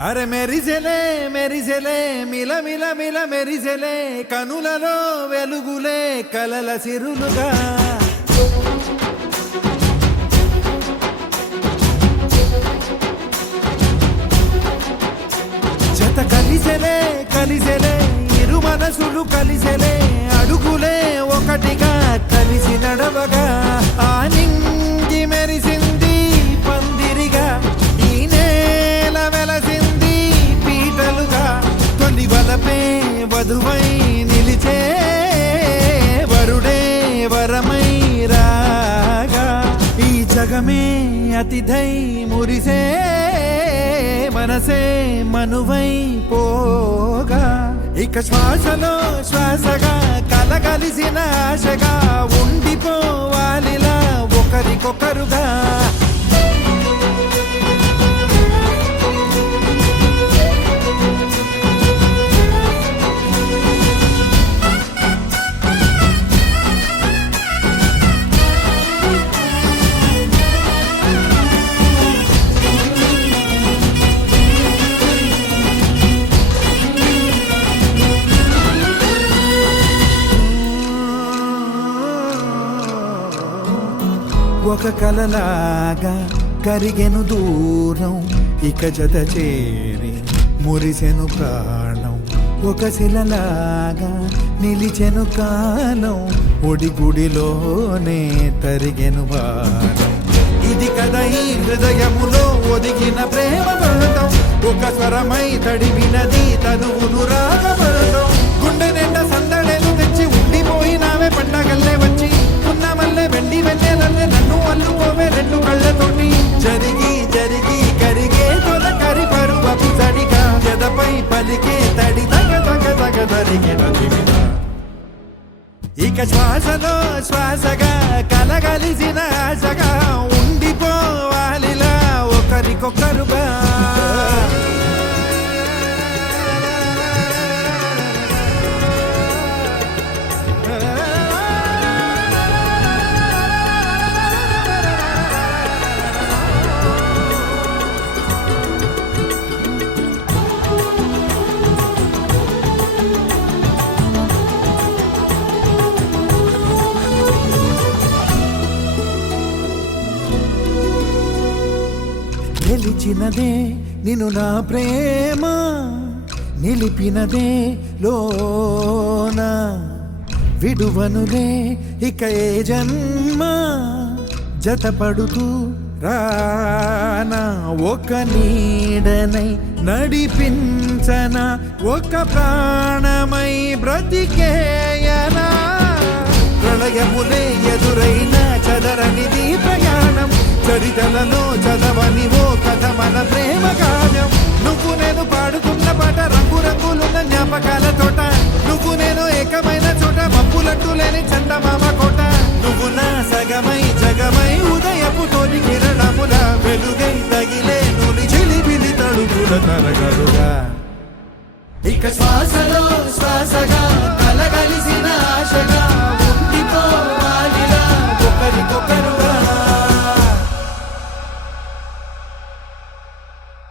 అరే మెరిసెలే మెరిసెలే మిల మిల మిల మెరిసెలే కనులలో వెలుగులే కలల సిరులుగా జత కలిసెలే కలిసెలే ఇరు మనసులు కలిసెలే అడుగులే ఒకటిగా కలిసి నడవగా ఆ నింగి మెరిసింది పందిరిగా ఈ నేల వెలసింది పీటలుగా తొలి వలపే వధువై నిలిచే వరుడే వరమై రాగా ఈ జగమే అతిథై మురిసే మనసే మనువై పోగా ఇక శ్వాసలో శ్వాసగా కలగలిసిన ఆశగా ఉండిపోవాలిలా ఒకరికొకరుగా ఒక కలలాగా కరిగెను దూరం ఇక జత చేరి మురిసెను ప్రాణం ఒక శిలలాగా నిలిచెను కాలం ఒడిగుడిలోనే తరిగెను వారం ఇది కదా ఈ హృదయములో ఒదిగిన ప్రేమ పడతాం ఒక స్వరమై తడివినది తనువును రాగపడతాం గుండె నిండా సందడేలు తెచ్చి ఉండిపోయినావే పండగల్లే వచ్చి ఉన్న మల్లె వెండి వెన్నెలల్లే నన్ను అల్లుకోవే రెండు కళ్ళతోటి జరిగి జరిగి కరిగే తొలకరి పరువపు తడిగా జదపై పలికే తడి తగ తగ తగ తరిగిన దివిన ఇక శ్వాసలో శ్వాసగా కలగలిసిన ఆశగా ఉండిపోవాలిలా ఒకరికొకరుగా గెలిచినదే నిన్ను నా ప్రేమ నిలిపినదే లోన విడువనులే ఇక ఏ జన్మ జతపడుతూ రానా ఒక నీడనై నడిపించన ఒక ప్రాణమై బ్రతికేయనా ప్రళయములే ఎదురైన చదరనిది ప్రయాణం చరితలలో చదవని ఓ కథ మన ప్రేమ కావ్యం నువ్వు నేను పాడుతున్న పాట రంగు రంగులున్న జ్ఞాపకాల తోట నువ్వు నేను ఏకమైన చోట మబ్బులట్టు లేని చందమామ కోట నువ్వు నా సగమై జగమై ఉదయపు తోలి కిరణముల వెలుగై తగిలే నులి చిలిపిలి తడుగుల తరగలుగా ఇక శ్వాసలో శ్వాసగా